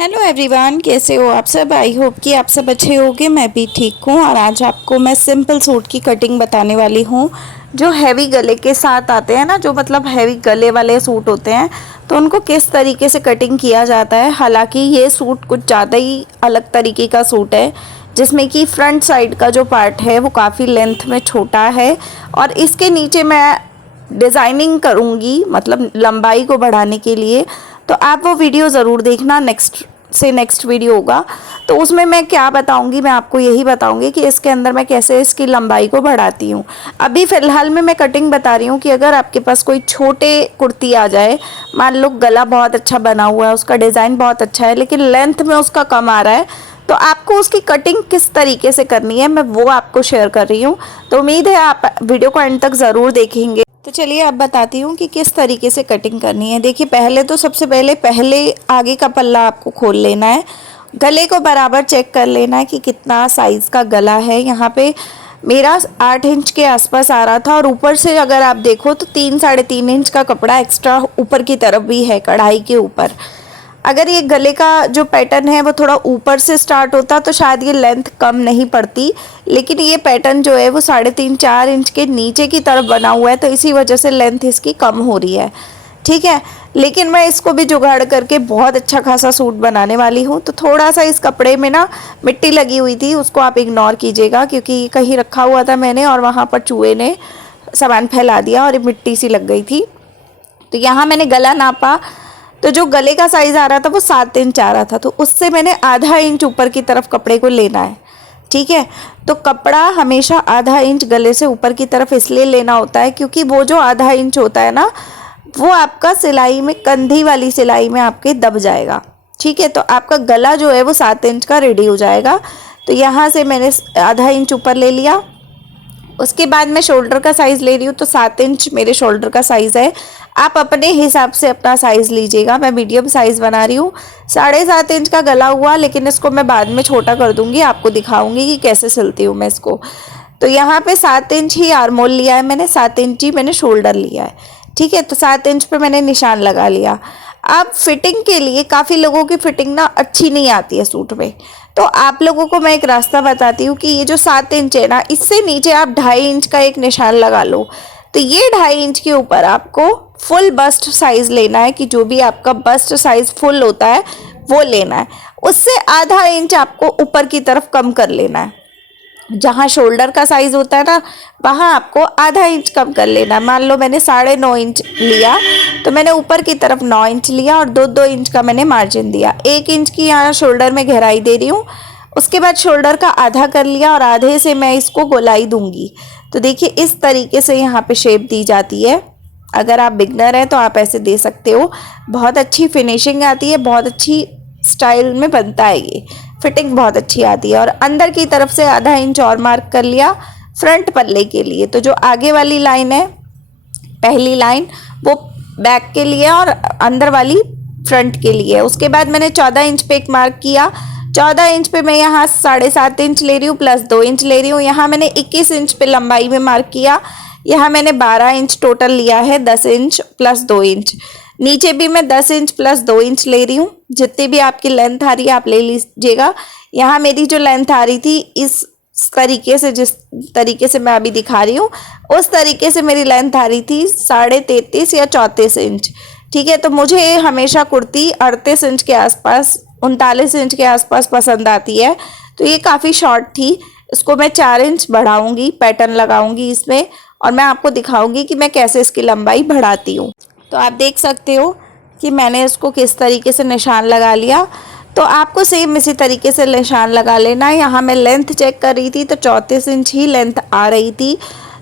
Hello everyone, कैसे हो आप सब। आई होप कि आप सब अच्छे होंगे। मैं भी ठीक हूँ और आज आपको मैं सिंपल सूट की कटिंग बताने वाली हूँ जो हैवी गले के साथ आते हैं ना, जो मतलब हैवी गले वाले सूट होते हैं तो उनको किस तरीके से कटिंग किया जाता है। हालांकि ये सूट कुछ ज़्यादा ही अलग तरीके का सूट है जिसमें कि फ्रंट साइड का जो पार्ट है वो काफ़ी लेंथ में छोटा है और इसके नीचे मैं डिज़ाइनिंग करूँगी, मतलब लंबाई को बढ़ाने के लिए। तो आप वो वीडियो ज़रूर देखना, नेक्स्ट वीडियो होगा तो उसमें मैं क्या बताऊंगी, मैं आपको यही बताऊंगी कि इसके अंदर मैं कैसे इसकी लंबाई को बढ़ाती हूँ। अभी फ़िलहाल में मैं कटिंग बता रही हूँ कि अगर आपके पास कोई छोटे कुर्ती आ जाए, मान लो गला बहुत अच्छा बना हुआ है, उसका डिज़ाइन बहुत अच्छा है लेकिन लेंथ में उसका कम आ रहा है, तो आपको उसकी कटिंग किस तरीके से करनी है मैं वो आपको शेयर कर रही हूँ। तो उम्मीद है आप वीडियो को एंड तक ज़रूर देखेंगे। तो चलिए अब बताती हूँ कि किस तरीके से कटिंग करनी है। देखिए, पहले तो सबसे पहले आगे का पल्ला आपको खोल लेना है, गले को बराबर चेक कर लेना है कि कितना साइज़ का गला है। यहाँ पे मेरा 8 इंच के आसपास आ रहा था और ऊपर से अगर आप देखो तो 3-3.5 इंच का कपड़ा एक्स्ट्रा ऊपर की तरफ भी है, कढ़ाई के ऊपर। अगर ये गले का जो पैटर्न है वो थोड़ा ऊपर से स्टार्ट होता तो शायद ये लेंथ कम नहीं पड़ती, लेकिन ये पैटर्न जो है वो 3.5-4 इंच के नीचे की तरफ बना हुआ है तो इसी वजह से लेंथ इसकी कम हो रही है। ठीक है, लेकिन मैं इसको भी जुगाड़ करके बहुत अच्छा खासा सूट बनाने वाली हूँ। तो थोड़ा सा इस कपड़े में ना मिट्टी लगी हुई थी, उसको आप इग्नोर कीजिएगा क्योंकि कहीं रखा हुआ था मैंने और वहाँ पर चूहे ने सामान फैला दिया और मिट्टी सी लग गई थी। तो यहाँ मैंने गला नापा तो जो गले का साइज़ आ रहा था वो 7 इंच आ रहा था, तो उससे मैंने आधा इंच ऊपर की तरफ कपड़े को लेना है। ठीक है, तो कपड़ा हमेशा आधा इंच गले से ऊपर की तरफ इसलिए लेना होता है क्योंकि वो जो आधा इंच होता है ना वो आपका सिलाई में, कंधी वाली सिलाई में आपके दब जाएगा। ठीक है, तो आपका गला जो है वो 7 इंच का रेडी हो जाएगा। तो यहाँ से मैंने आधा इंच ऊपर ले लिया। उसके बाद मैं शोल्डर का साइज़ ले रही हूँ तो 7 इंच मेरे शोल्डर का साइज़ है। आप अपने हिसाब से अपना साइज़ लीजिएगा। मैं मीडियम साइज़ बना रही हूँ। 7.5 इंच का गला हुआ, लेकिन इसको मैं बाद में छोटा कर दूँगी, आपको दिखाऊँगी कि कैसे सिलती हूँ मैं इसको। तो यहाँ पे 7 इंच ही आर्मोल लिया है मैंने, 7 इंच ही मैंने शोल्डर लिया है। ठीक है, तो 7 इंच पे मैंने निशान लगा लिया। अब फिटिंग के लिए काफ़ी लोगों की फिटिंग ना अच्छी नहीं आती है सूट में, तो आप लोगों को मैं एक रास्ता बताती हूँ कि ये जो 7 इंच है ना, इससे नीचे आप 2.5 इंच का एक निशान लगा लो। तो ये 2.5 इंच के ऊपर आपको फुल बस्ट साइज़ लेना है कि जो भी आपका बस्ट साइज़ फुल होता है वो लेना है। उससे आधा इंच आपको ऊपर की तरफ कम कर लेना है। जहाँ शोल्डर का साइज़ होता है ना वहाँ आपको आधा इंच कम कर लेना। मान लो मैंने 9.5 इंच लिया तो मैंने ऊपर की तरफ 9 इंच लिया और 2-2 इंच का मैंने मार्जिन दिया। 1 इंच की यहाँ शोल्डर में गहराई दे रही हूँ। उसके बाद शोल्डर का आधा कर लिया और आधे से मैं इसको गोलाई दूंगी। तो देखिए इस तरीके से यहाँ पे शेप दी जाती है। अगर आप बिगनर हैं तो आप ऐसे दे सकते हो, बहुत अच्छी फिनिशिंग आती है, बहुत अच्छी स्टाइल में बनता है, ये फिटिंग बहुत अच्छी आती है। और अंदर की तरफ से आधा इंच और मार्क कर लिया फ्रंट पल्ले के लिए। तो जो आगे वाली लाइन है, पहली लाइन, वो बैक के लिए और अंदर वाली फ्रंट के लिए। उसके बाद मैंने 14 इंच पे एक मार्क किया। 14 इंच पे मैं यहाँ 7.5 इंच ले रही हूँ प्लस 2 इंच ले रही हूँ। यहाँ मैंने 21 इंच पे लंबाई में मार्क किया। यहाँ मैंने 12 इंच टोटल लिया है, 10 इंच प्लस 2 इंच। नीचे भी मैं 10 इंच प्लस 2 इंच ले रही हूँ। जितनी भी आपकी लेंथ आ रही है आप ले लीजिएगा। यहाँ मेरी जो लेंथ आ रही थी इस तरीके से, जिस तरीके से मैं अभी दिखा रही हूँ उस तरीके से मेरी लेंथ आ रही थी 33.5 या 34 इंच। ठीक है, तो मुझे हमेशा कुर्ती 38 इंच के आसपास, 39 इंच के आसपास पसंद आती है। तो ये काफ़ी शॉर्ट थी, इसको मैं 4 इंच बढ़ाऊँगी, पैटर्न लगाऊँगी इसमें और मैं आपको दिखाऊँगी कि मैं कैसे इसकी लंबाई बढ़ाती हूँ। तो आप देख सकते हो कि मैंने इसको किस तरीके से निशान लगा लिया। तो आपको सेम इसी तरीके से निशान लगा लेना है। यहाँ मैं लेंथ चेक कर रही थी तो 34 इंच ही लेंथ आ रही थी।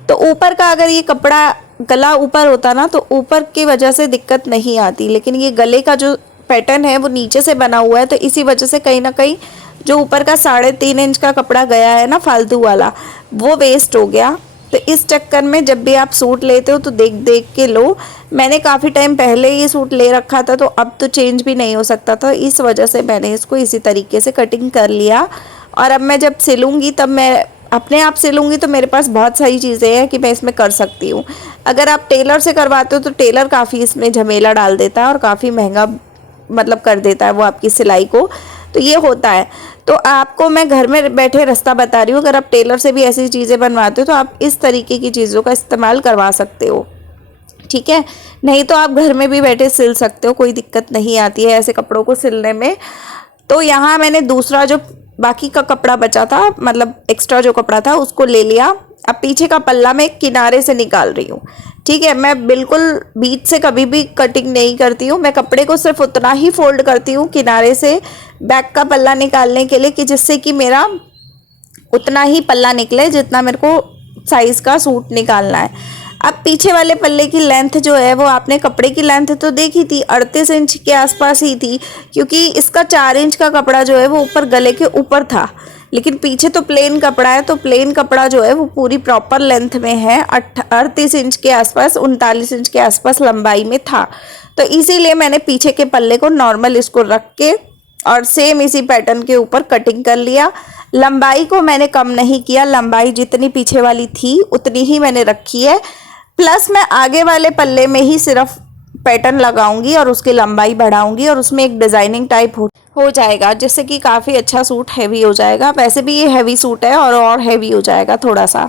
तो ऊपर का अगर ये कपड़ा, गला ऊपर होता ना तो ऊपर की वजह से दिक्कत नहीं आती, लेकिन ये गले का जो पैटर्न है वो नीचे से बना हुआ है तो इसी वजह से कहीं ना कहीं जो ऊपर का 3.5 इंच का कपड़ा गया है ना फालतू वाला, वो वेस्ट हो गया। तो इस चक्कर में जब भी आप सूट लेते हो तो देख देख के लो। मैंने काफ़ी टाइम पहले ये सूट ले रखा था तो अब तो चेंज भी नहीं हो सकता था, इस वजह से मैंने इसको इसी तरीके से कटिंग कर लिया। और अब मैं जब सिलूँगी तब मैं अपने आप सिलूँगी तो मेरे पास बहुत सारी चीज़ें हैं कि मैं इसमें कर सकती हूँ। अगर आप टेलर से करवाते हो तो टेलर काफ़ी इसमें झमेला डाल देता है और काफ़ी महंगा मतलब कर देता है वो आपकी सिलाई को, तो ये होता है। तो आपको मैं घर में बैठे रास्ता बता रही हूँ, अगर आप टेलर से भी ऐसी चीज़ें बनवाते हो तो आप इस तरीके की चीज़ों का इस्तेमाल करवा सकते हो, ठीक है। नहीं तो आप घर में भी बैठे सिल सकते हो, कोई दिक्कत नहीं आती है ऐसे कपड़ों को सिलने में। तो यहाँ मैंने दूसरा जो बाकी का कपड़ा बचा था, मतलब एक्स्ट्रा जो कपड़ा था उसको ले लिया। अब पीछे का पल्ला मैं किनारे से निकाल रही हूँ, ठीक है। मैं बिल्कुल बीच से कभी भी कटिंग नहीं करती हूँ, मैं कपड़े को सिर्फ उतना ही फोल्ड करती हूँ किनारे से बैक का पल्ला निकालने के लिए, कि जिससे कि मेरा उतना ही पल्ला निकले जितना मेरे को साइज़ का सूट निकालना है। अब पीछे वाले पल्ले की लेंथ जो है वो आपने कपड़े की लेंथ तो देखी थी 38 इंच के आसपास ही थी, क्योंकि इसका 4 इंच का कपड़ा जो है वो ऊपर गले के ऊपर था, लेकिन पीछे तो प्लेन कपड़ा है, तो प्लेन कपड़ा जो है वो पूरी प्रॉपर लेंथ में है, 38 इंच के आसपास 39 इंच के आसपास लंबाई में था। तो इसीलिए मैंने पीछे के पल्ले को नॉर्मल इसको रख के और सेम इसी पैटर्न के ऊपर कटिंग कर लिया। लंबाई को मैंने कम नहीं किया, लंबाई जितनी पीछे वाली थी उतनी ही मैंने रखी है, प्लस मैं आगे वाले पल्ले में ही सिर्फ पैटर्न लगाऊंगी और उसकी लंबाई बढ़ाऊंगी और उसमें एक डिज़ाइनिंग टाइप हो जाएगा, जिससे कि काफ़ी अच्छा सूट हैवी हो जाएगा। वैसे भी ये हैवी सूट है और हैवी हो जाएगा थोड़ा सा।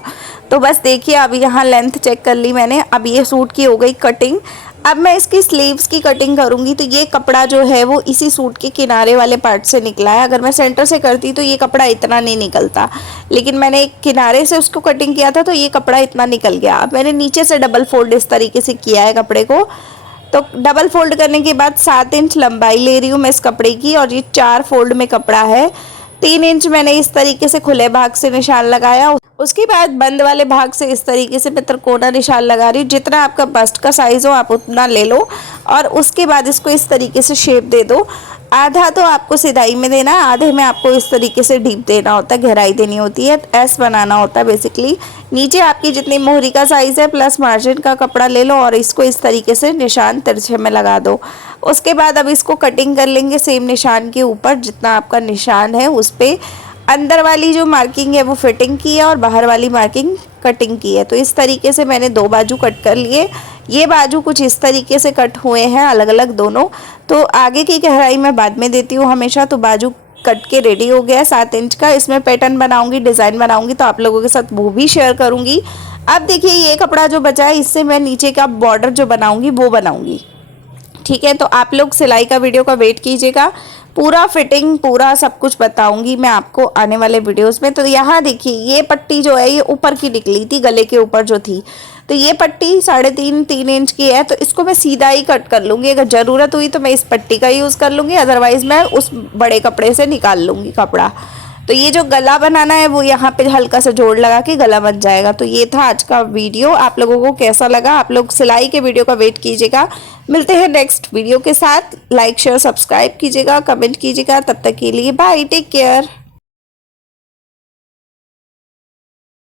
तो बस देखिए, अब यहाँ लेंथ चेक कर ली मैंने। अब ये सूट की हो गई कटिंग। अब मैं इसकी स्लीव्स की कटिंग करूँगी। तो ये कपड़ा जो है वो इसी सूट के किनारे वाले पार्ट से निकला है। अगर मैं सेंटर से करती तो ये कपड़ा इतना नहीं निकलता, लेकिन मैंने एक किनारे से उसको कटिंग किया था तो ये कपड़ा इतना निकल गया। अब मैंने नीचे से डबल फोल्ड इस तरीके से किया है कपड़े को। तो डबल फोल्ड करने के बाद 7 इंच लंबाई ले रही हूँ मैं इस कपड़े की, और ये 4 फोल्ड में कपड़ा है। 3 इंच मैंने इस तरीके से खुले भाग से निशान लगाया। उसके बाद बंद वाले भाग से इस तरीके से मैं त्रिकोना निशान लगा रही हूँ। जितना आपका बस्ट का साइज़ हो आप उतना ले लो, और उसके बाद इसको इस तरीके से शेप दे दो। आधा तो आपको सिलाई में देना है, आधे में आपको इस तरीके से डीप देना होता है, गहराई देनी होती है, एस बनाना होता है बेसिकली। नीचे आपकी जितनी मोहरी का साइज़ है प्लस मार्जिन का कपड़ा ले लो और इसको इस तरीके से निशान तिरछे में लगा दो। उसके बाद अब इसको कटिंग कर लेंगे सेम निशान के ऊपर, जितना आपका निशान है उस पर। अंदर वाली जो मार्किंग है वो फिटिंग की है और बाहर वाली मार्किंग कटिंग की है। तो इस तरीके से मैंने 2 बाजू कट कर लिए। ये बाजू कुछ इस तरीके से कट हुए हैं अलग अलग दोनों। तो आगे की गहराई मैं बाद में देती हूँ हमेशा। तो बाजू कट के रेडी हो गया 7 इंच का। इसमें पैटर्न बनाऊंगी, डिज़ाइन बनाऊंगी, तो आप लोगों के साथ वो भी शेयर करूंगी। अब देखिए, ये कपड़ा जो बचा है इससे मैं नीचे का बॉर्डर जो बनाऊंगी वो बनाऊंगी, ठीक है। तो आप लोग सिलाई का वीडियो का वेट कीजिएगा, पूरा फिटिंग पूरा सब कुछ बताऊंगी मैं आपको आने वाले वीडियोस में। तो यहाँ देखिए, ये पट्टी जो है ये ऊपर की निकली थी, गले के ऊपर जो थी। तो ये पट्टी 3.5 इंच की है, तो इसको मैं सीधा ही कट कर लूँगी। अगर ज़रूरत हुई तो मैं इस पट्टी का यूज़ कर लूँगी, अदरवाइज़ मैं उस बड़े कपड़े से निकाल लूँगी कपड़ा। तो ये जो गला बनाना है वो यहाँ पे हल्का सा जोड़ लगा के गला बन जाएगा। तो ये था आज का वीडियो। आप लोगों को कैसा लगा? आप लोग सिलाई के वीडियो का वेट कीजिएगा। मिलते हैं नेक्स्ट वीडियो के साथ। लाइक शेयर सब्सक्राइब कीजिएगा, कमेंट कीजिएगा। तब तक के लिए बाय, टेक केयर।